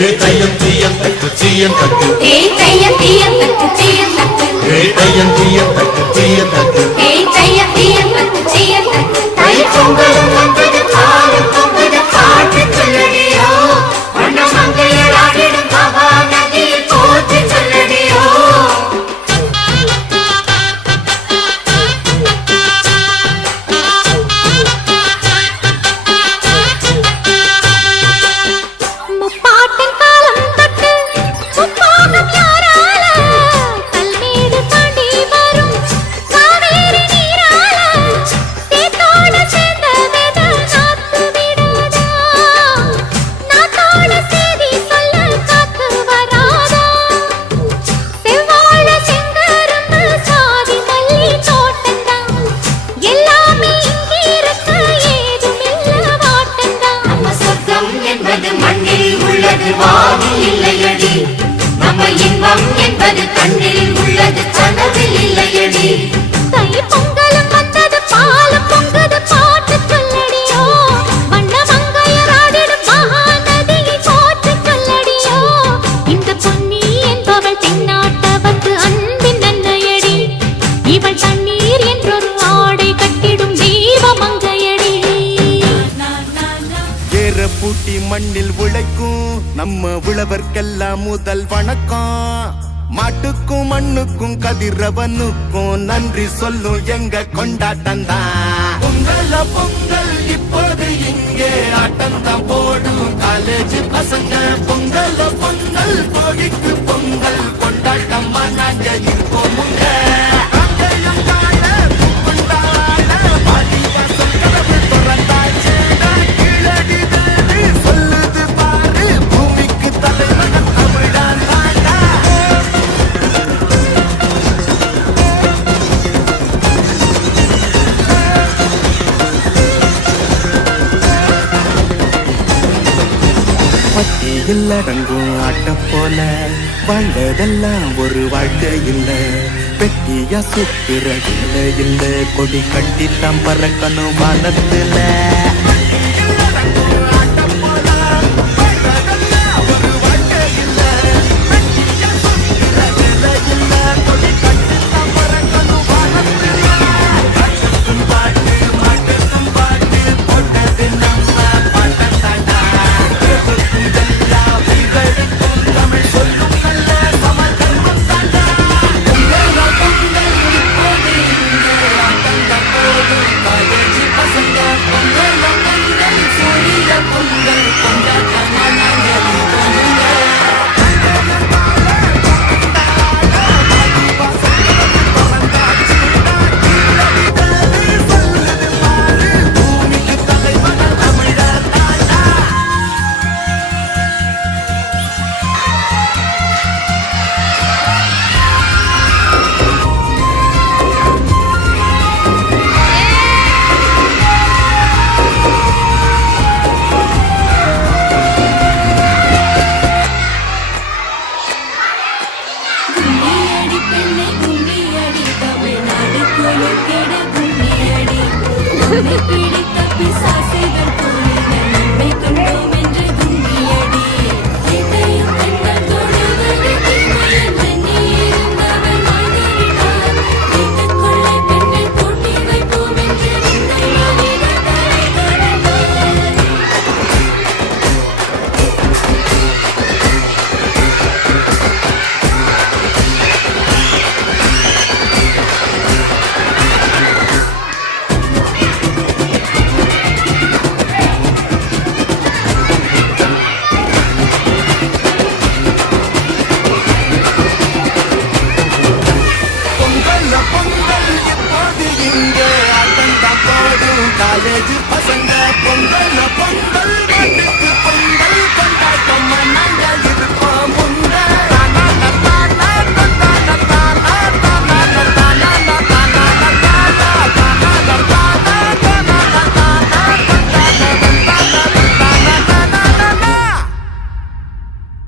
தையம் தீயம் தக்கு சீயம் தக்கு தையம் தீயம் தக்கு சீயம் தக்கு தையம் தீயம் தக்கு சீயம் தக்கு தையம் தீயம் தக்கு சீயம் தக்கு தை பொங்கலும் வந்தது காலம் பொங்குது பாட்டு சொல்லடியோ வண்ண மங்கையராடிடும் பவா நதியில் போற்றி சொல்லடியோ பூட்டி மண்ணில் உழைக்கும் நம்ம உழவர்க்கெல்லாம் முதல் வணக்கம் மாட்டுக்கும் மண்ணுக்கும் கதிரவனுக்கும் நன்றி சொல்லும் எங்க கொண்டாட்டம் தான் பொங்கல் பொங்கல் இப்போது இங்கே ஆட்டம் தான் போடும் காலேஜ் பசங்க பொங்கல் பொங்கல் போகிக்கு பொங்கல் கொண்டாட்டம் நாங்க இருப்போம் இல்லடங்கும் ஆட்ட போல வாழ்வதெல்லாம் ஒரு வாழ்க்கை இல்ல பெட்டியா சுத்துற இல்ல கொடி கட்டித்தான் பறக்கணும் வானத்துல காலேஜ் பசங்க பொங்கல்